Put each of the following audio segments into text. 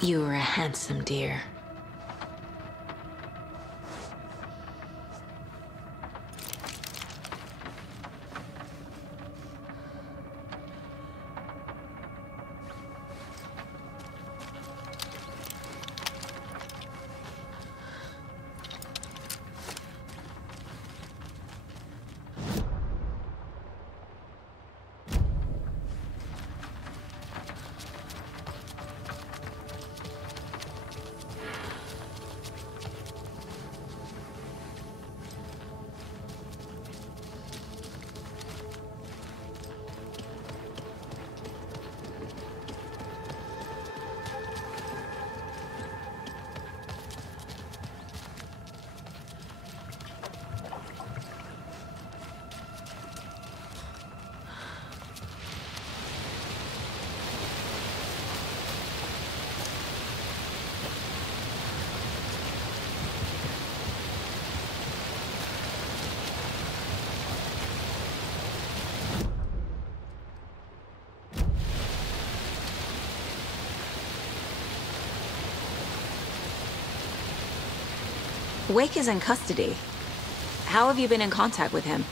You are a handsome deer. Wake is in custody. How have you been in contact with him?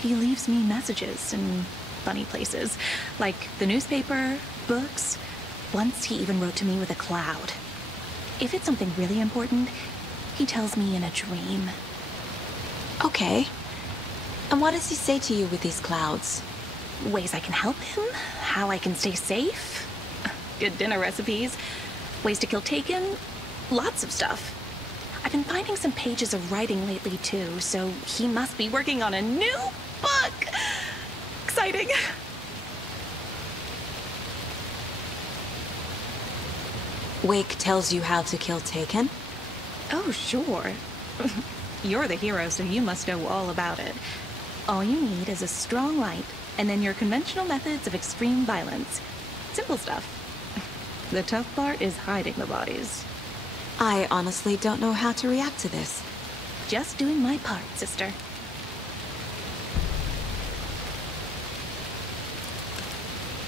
He leaves me messages in funny places, like the newspaper, books. Once he even wrote to me with a cloud. If it's something really important, he tells me in a dream. Okay. And what does he say to you with these clouds? Ways I can help him, how I can stay safe, good dinner recipes, ways to kill Taken, lots of stuff. I've been finding some pages of writing lately too, so he must be working on a new book! Exciting! Wake tells you how to kill Taken? Oh, sure. You're the hero, so you must know all about it. All you need is a strong light, and then your conventional methods of extreme violence. Simple stuff. The tough part is hiding the bodies. I honestly don't know how to react to this. Just doing my part, sister.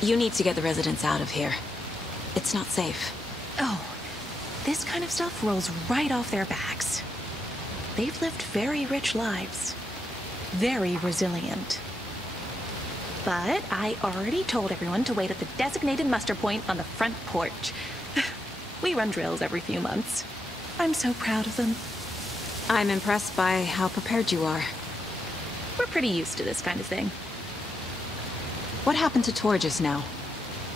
You need to get the residents out of here. It's not safe. Oh, this kind of stuff rolls right off their backs. They've lived very rich lives. Very resilient. But I already told everyone to wait at the designated muster point on the front porch. We run drills every few months. I'm so proud of them. I'm impressed by how prepared you are. We're pretty used to this kind of thing. What happened to Tor just now?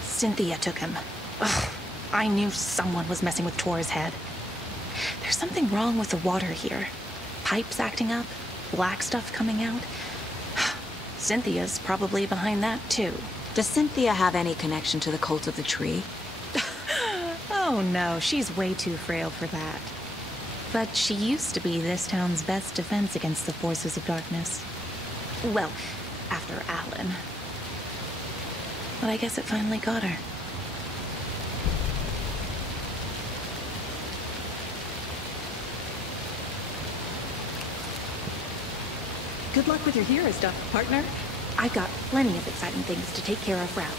Cynthia took him. Ugh, I knew someone was messing with Tor's head. There's something wrong with the water here. Pipes acting up, black stuff coming out. Cynthia's probably behind that too. Does Cynthia have any connection to the cult of the tree? Oh no, she's way too frail for that. But she used to be this town's best defense against the forces of darkness. Well, after Alan. But I guess it finally got her. Good luck with your hero stuff, partner. I've got plenty of exciting things to take care of for Alan.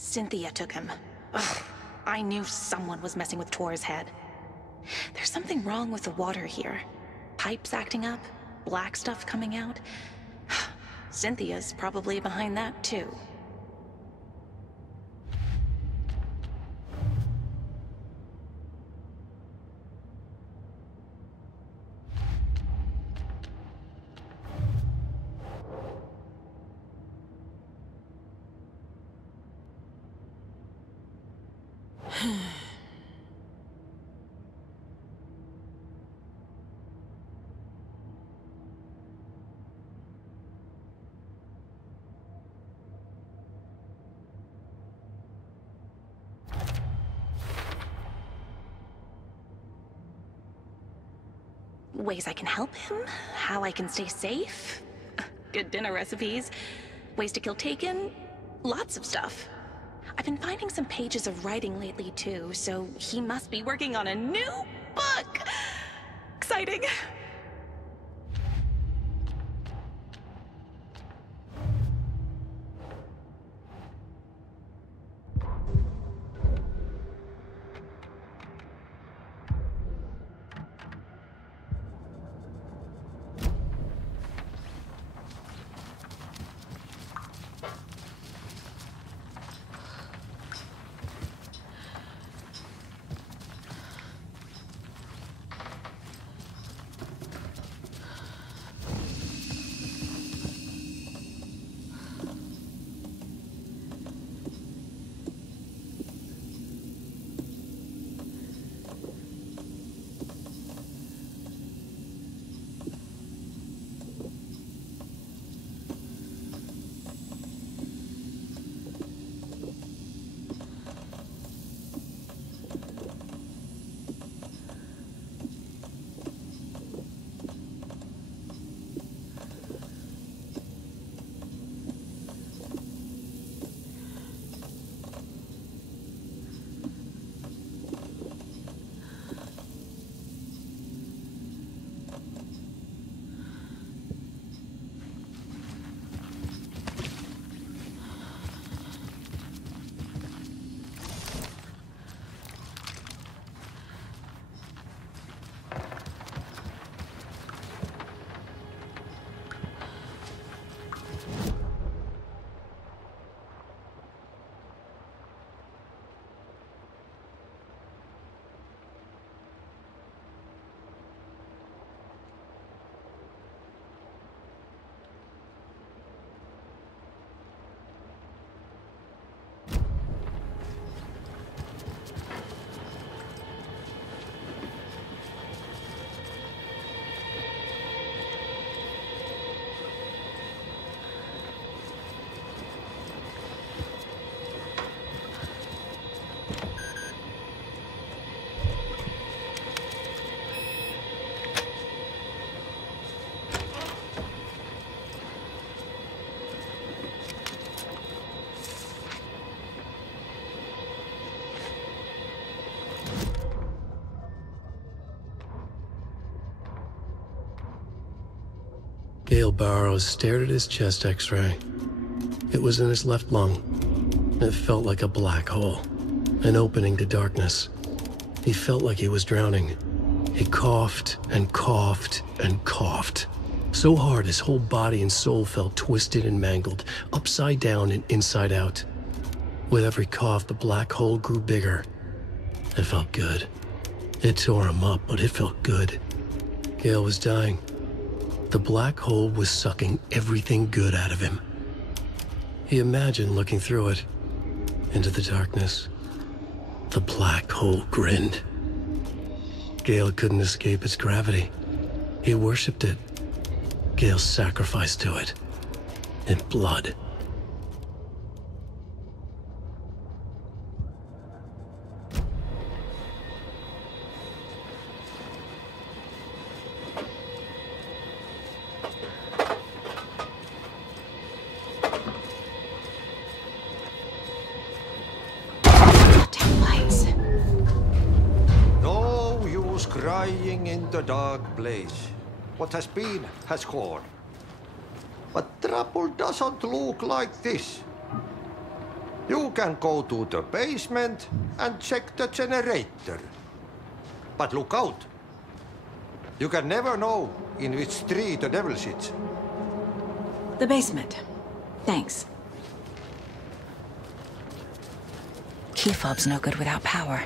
Cynthia took him. Ugh, I knew someone was messing with Tor's head. There's something wrong with the water here. Pipes acting up, black stuff coming out. Cynthia's probably behind that too. Ways I can help him, how I can stay safe, good dinner recipes, ways to kill Taken, lots of stuff. I've been finding some pages of writing lately too, so he must be working on a new book! Exciting! Gale Barrows stared at his chest x-ray. It was in his left lung. It felt like a black hole, an opening to darkness. He felt like he was drowning. He coughed and coughed and coughed. So hard his whole body and soul felt twisted and mangled, upside down and inside out. With every cough, the black hole grew bigger. It felt good. It tore him up, but it felt good. Gale was dying. The black hole was sucking everything good out of him. He imagined looking through it, into the darkness. The black hole grinned. Gale couldn't escape its gravity. He worshipped it. Gale sacrificed to it. In blood. In the dark place. What has been has gone. But trouble doesn't look like this. You can go to the basement and check the generator. But look out. You can never know in which tree the devil sits. The basement. Thanks. Key fob's no good without power.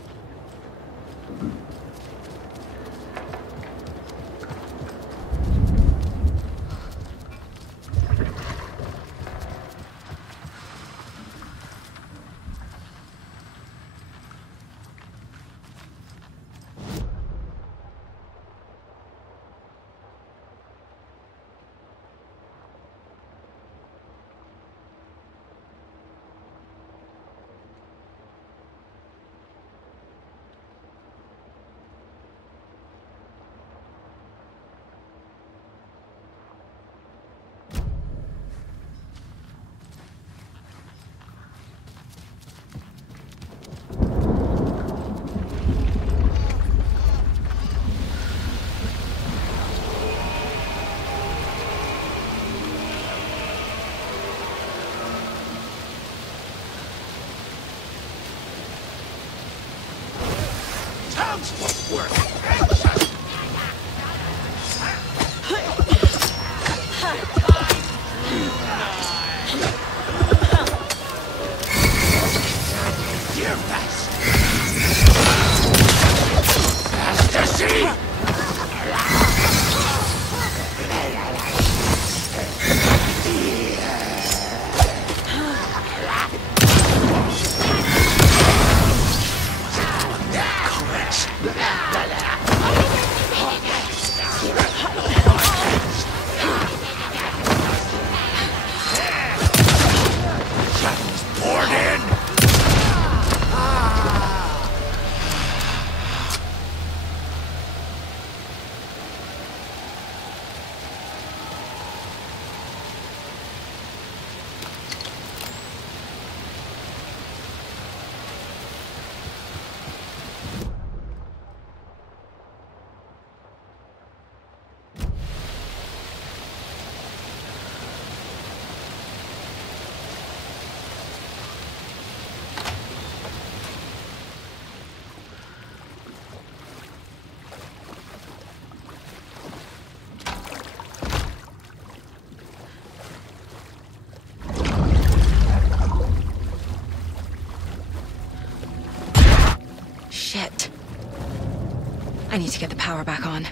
I need to get the power back on.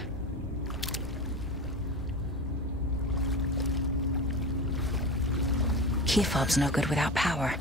Key fob's no good without power.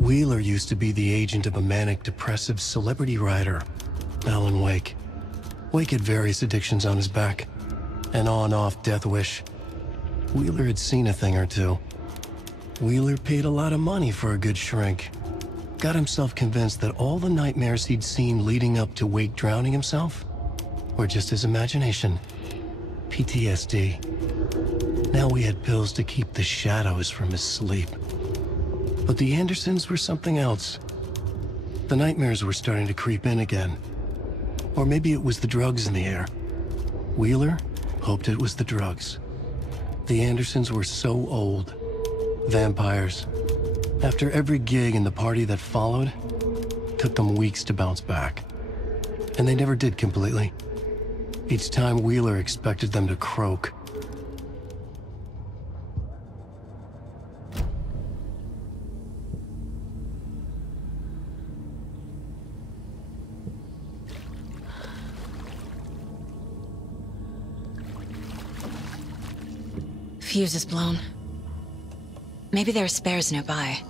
Wheeler used to be the agent of a manic-depressive celebrity writer, Alan Wake. Wake had various addictions on his back, an on-off death wish. Wheeler had seen a thing or two. Wheeler paid a lot of money for a good shrink. Got himself convinced that all the nightmares he'd seen leading up to Wake drowning himself were just his imagination. PTSD. Now we had pills to keep the shadows from his sleep. But the Andersons were something else. The nightmares were starting to creep in again. Or maybe it was the drugs in the air. Wheeler hoped it was the drugs. The Andersons were so old. Vampires. After every gig and the party that followed, took them weeks to bounce back. And they never did completely. Each time Wheeler expected them to croak. Fuse is blown. Maybe there are spares nearby.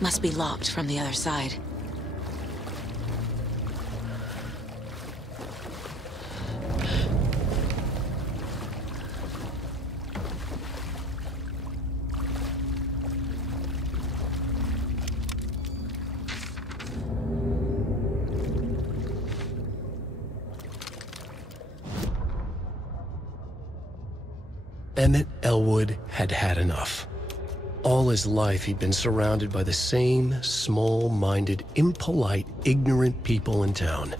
Must be locked from the other side. Emmett Elwood had had enough. All his life, he'd been surrounded by the same small-minded, impolite, ignorant people in town.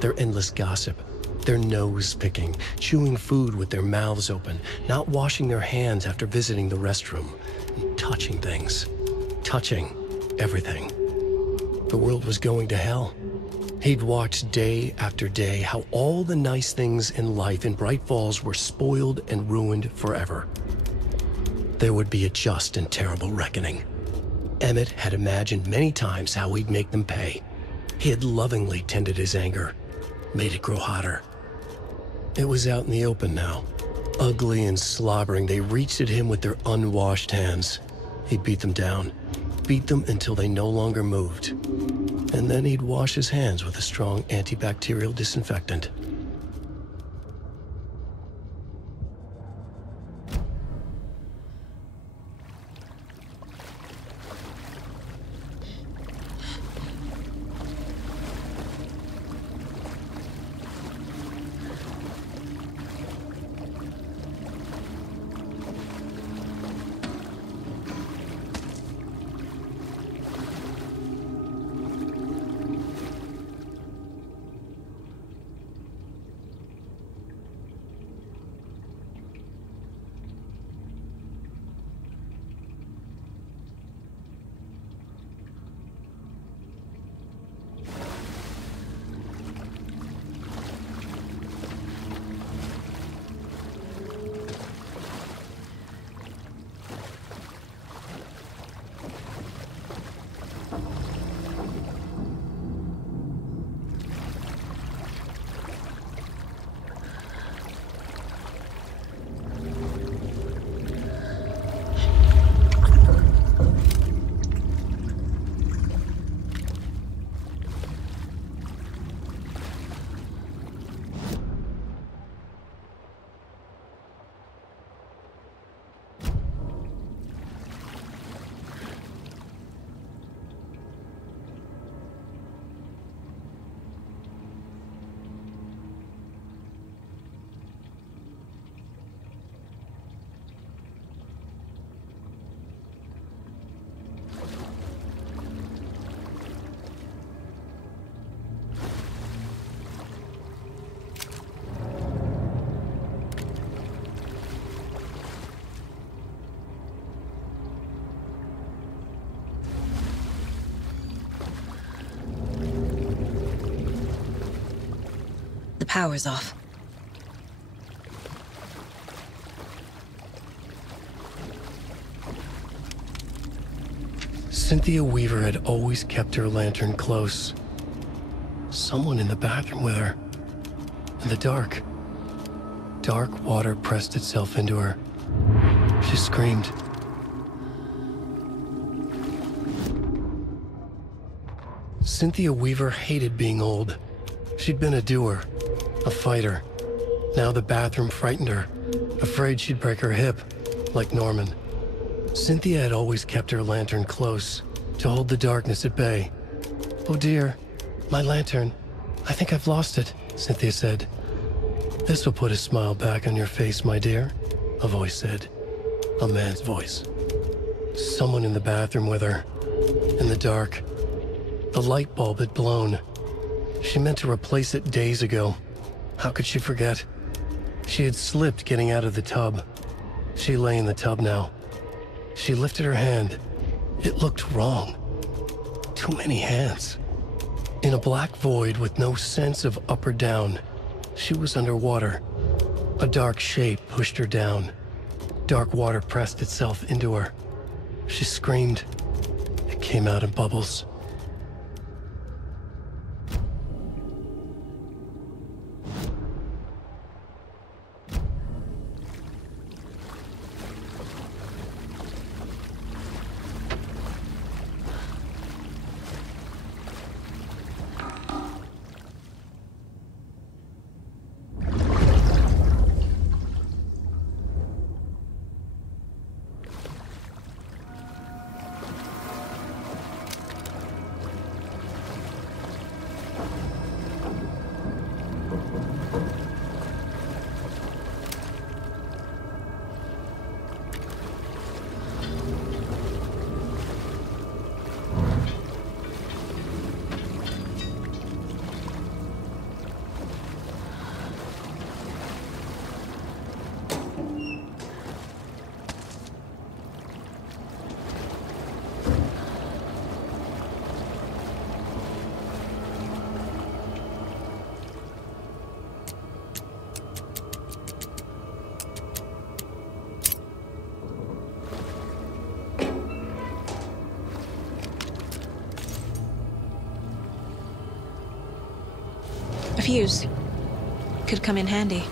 Their endless gossip, their nose-picking, chewing food with their mouths open, not washing their hands after visiting the restroom, and touching things. Touching everything. The world was going to hell. He'd watched day after day how all the nice things in life in Bright Falls were spoiled and ruined forever. There would be a just and terrible reckoning. Emmett had imagined many times how he'd make them pay. He had lovingly tended his anger, made it grow hotter. It was out in the open now. Ugly and slobbering, they reached at him with their unwashed hands. He'd beat them down, beat them until they no longer moved. And then he'd wash his hands with a strong antibacterial disinfectant. Power's off. Cynthia Weaver had always kept her lantern close. Someone in the bathroom with her. In the dark. Dark water pressed itself into her. She screamed. Cynthia Weaver hated being old. She'd been a doer, a fighter. Now the bathroom frightened her, afraid she'd break her hip, like Norman. Cynthia had always kept her lantern close, to hold the darkness at bay. "Oh dear, my lantern. I think I've lost it," Cynthia said. "This will put a smile back on your face, my dear," a voice said. A man's voice. Someone in the bathroom with her. In the dark. The light bulb had blown. She meant to replace it days ago. How could she forget? She had slipped getting out of the tub. She lay in the tub now. She lifted her hand. It looked wrong. Too many hands. In a black void with no sense of up or down, she was underwater. A dark shape pushed her down. Dark water pressed itself into her. She screamed. It came out in bubbles. A fuse. Could come in handy.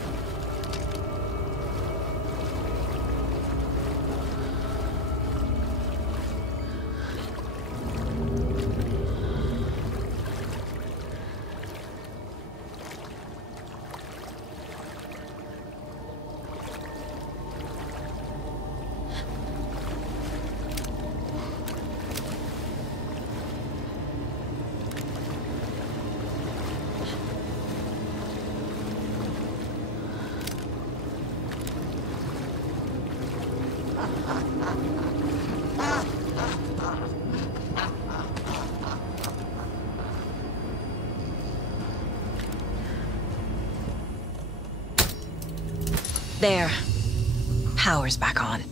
There. Power's back on.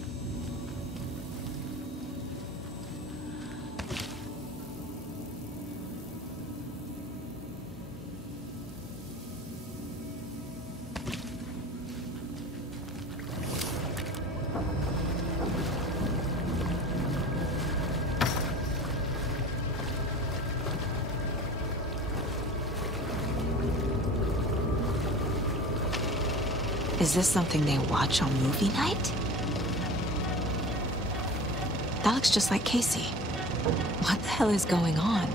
Is this something they watch on movie night? That looks just like Casey. What the hell is going on?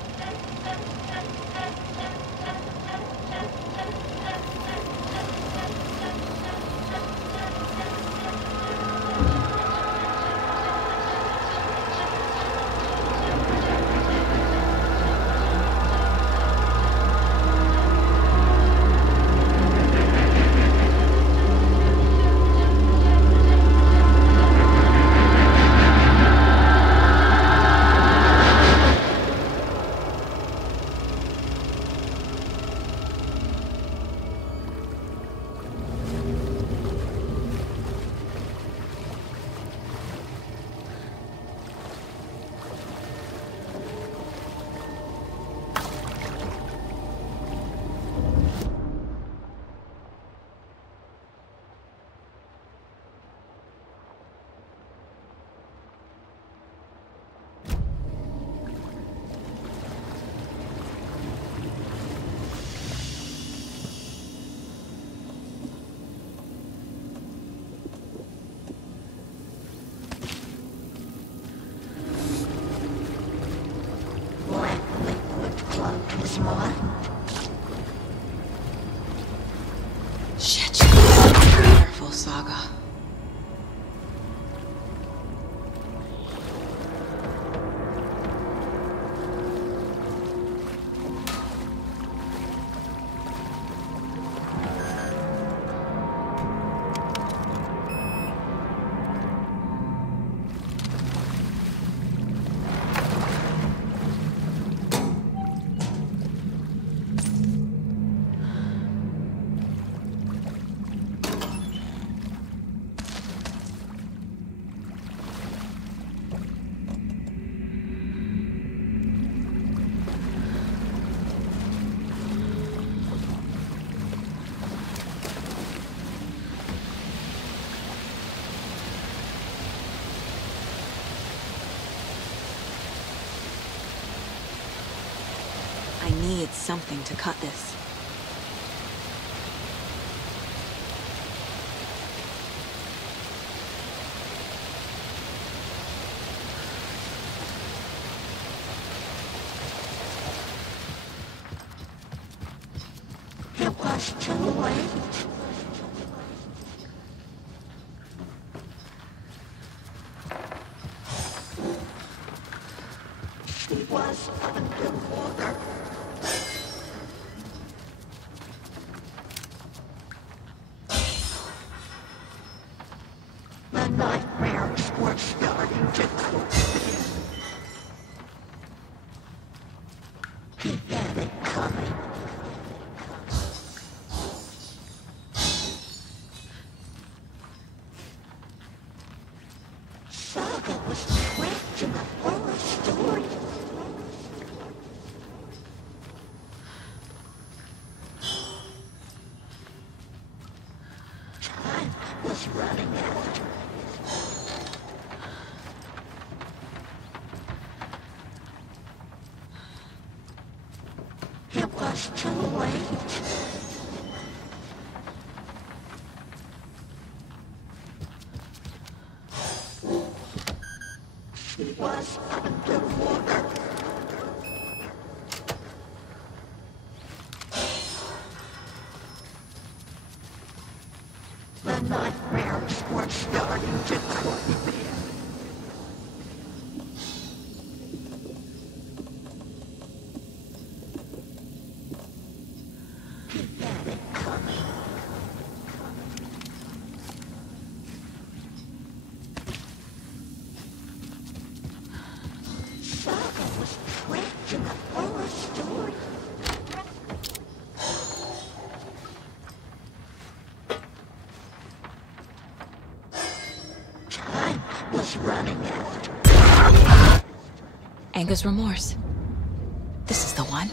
Shit. Careful, Saga. I need something to cut this. It was too late. She was underwater. The nightmares were starting to creep in. He had it coming. Saga was trapped in a horror story. Time was running out. It was too late. She was underwater. The nightmares were starting to creep in. He had it coming. Saga was trapped in a horror story. Time was running out. Anger's remorse. This is the one.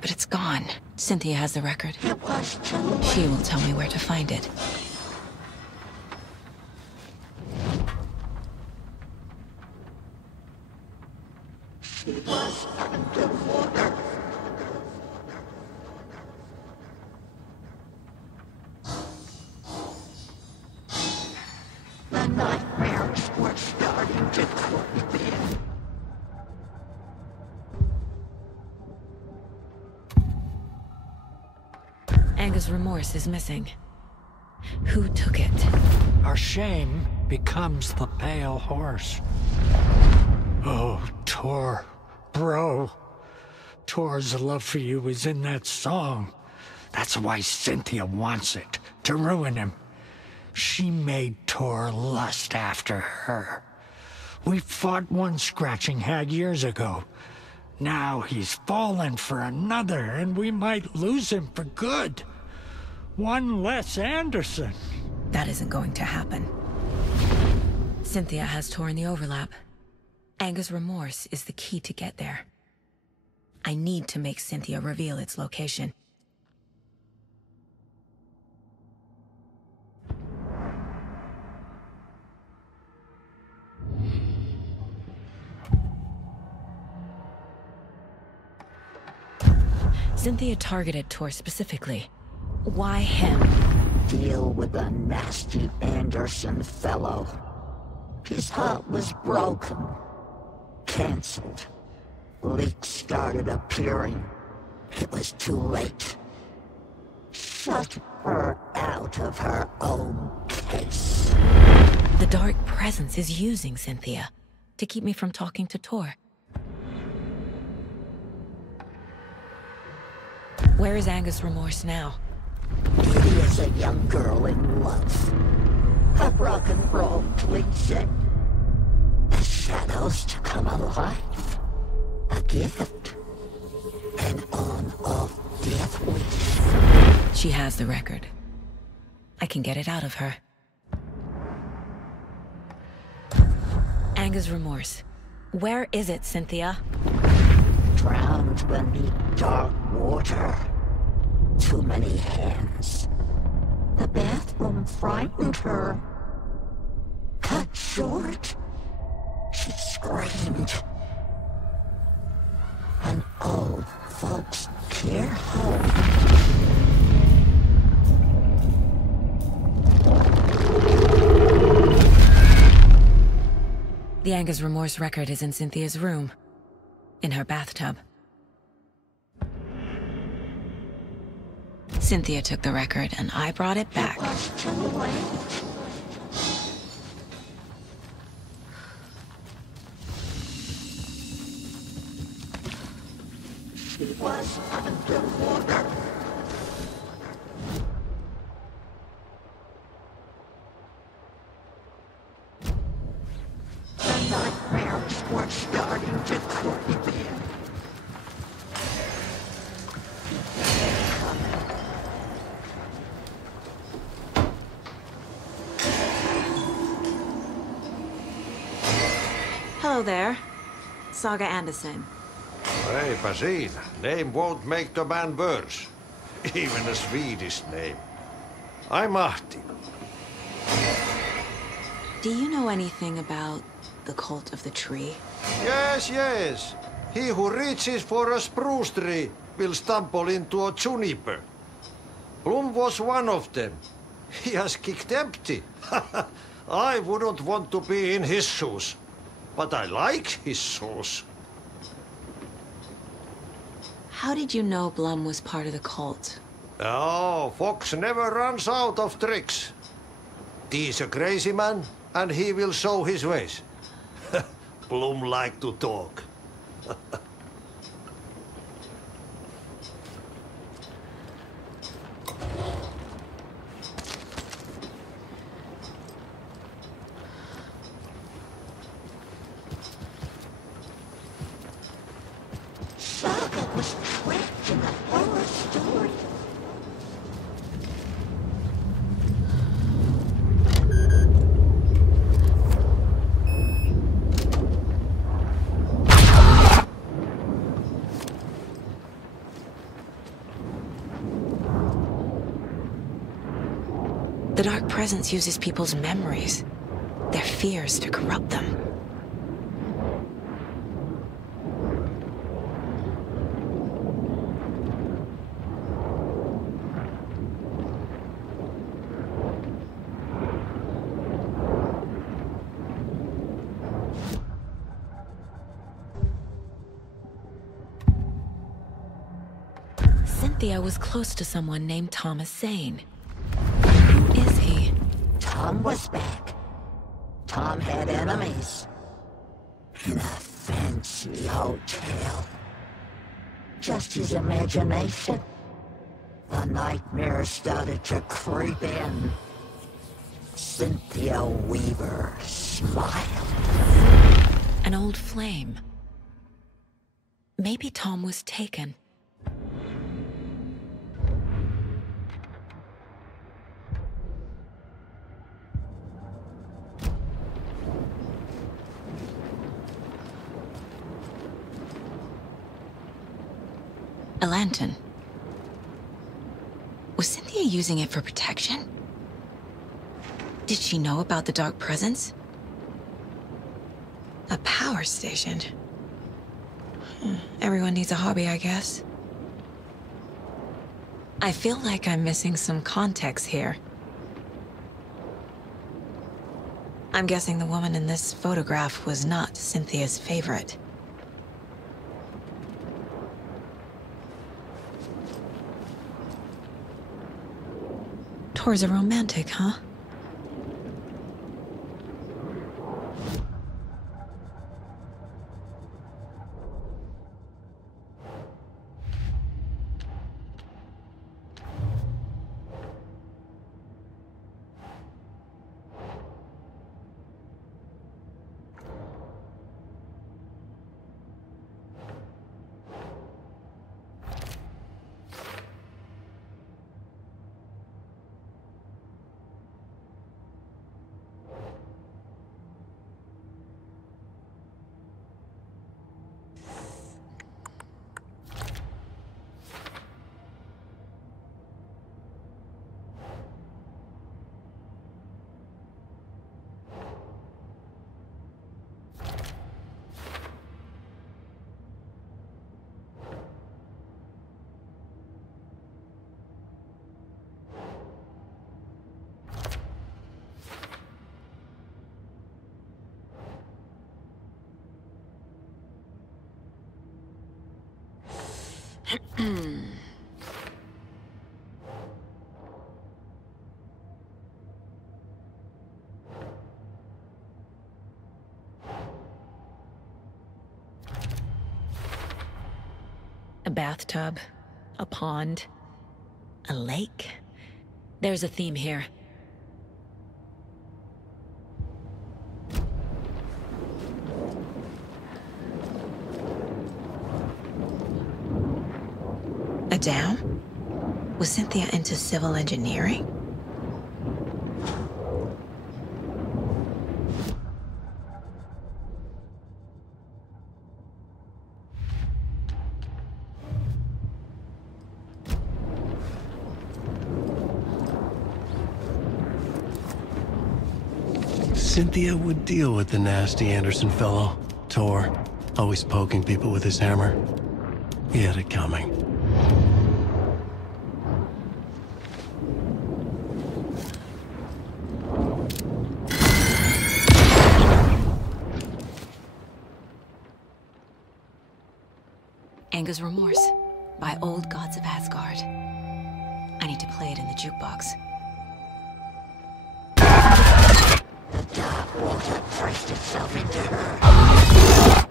But it's gone. Cynthia has the record. It was too late. She will tell me where to find it. She was underwater. The nightmares were starting to creep in. Anger's remorse is missing. Who took it? Our shame becomes the pale horse. Oh, Tor, bro. Tor's love for you is in that song. That's why Cynthia wants it, to ruin him. She made Tor lust after her. We fought one scratching hag years ago. Now he's fallen for another, and we might lose him for good. One less Anderson. That isn't going to happen. Cynthia has Tor in the overlap. Anger's remorse is the key to get there. I need to make Cynthia reveal its location. Cynthia targeted Tor specifically. Why him? Deal with the nasty Anderson fellow. His heart was broken. Cancelled. leaks started appearing. It was too late. Shut her out of her own case. The Dark Presence is using Cynthia to keep me from talking to Tor. Where is Angus Remorse now? He is a young girl in love. A rock and roll cliche. The shadows to come alive. A gift. An on-off death wish. She has the record. I can get it out of her. Angus Remorse. Where is it, Cynthia? Drowned beneath dark water. Too many hands. The bathroom frightened her. Cut short. She screamed. An old folks' care home. The Angus Remorse record is in Cynthia's room. In her bathtub. Cynthia took the record, and I brought it back. It was too late. She was underwater. The nightmares were starting to creep in. Hello there. Saga Anderson. Hey, Basin. Name won't make the man worse. Even a Swedish name. I'm Ahti. Do you know anything about the Cult of the Tree? Yes, yes. He who reaches for a spruce tree will stumble into a juniper. Blum was one of them. He has kicked empty. I wouldn't want to be in his shoes. But I like his shoes. How did you know Blum was part of the cult? Oh, Fox never runs out of tricks. He's a crazy man, and he will show his ways. Blum like to talk. Saga was trapped in a horror story. The Dark Presence uses people's memories, their fears to corrupt them. Cynthia was close to someone named Thomas Zane. Who is he? Tom was back. Tom had enemies. In a fancy hotel. Just his imagination. The nightmare started to creep in. Cynthia Weaver smiled. An old flame. Maybe Tom was taken. A lantern. Was Cynthia using it for protection? Did she know about the Dark Presence? A power station. Everyone needs a hobby, I guess. I feel like I'm missing some context here. I'm guessing the woman in this photograph was not Cynthia's favorite. Tor's a romantic, huh? A bathtub, a pond, a lake. There's a theme here. A dam? Was Cynthia into civil engineering? Cynthia would deal with the nasty Anderson fellow, Tor, always poking people with his hammer. He had it coming. Anger's Remorse by Old Gods of Asgard. I need to play it in the jukebox. The dark water pressed itself into her.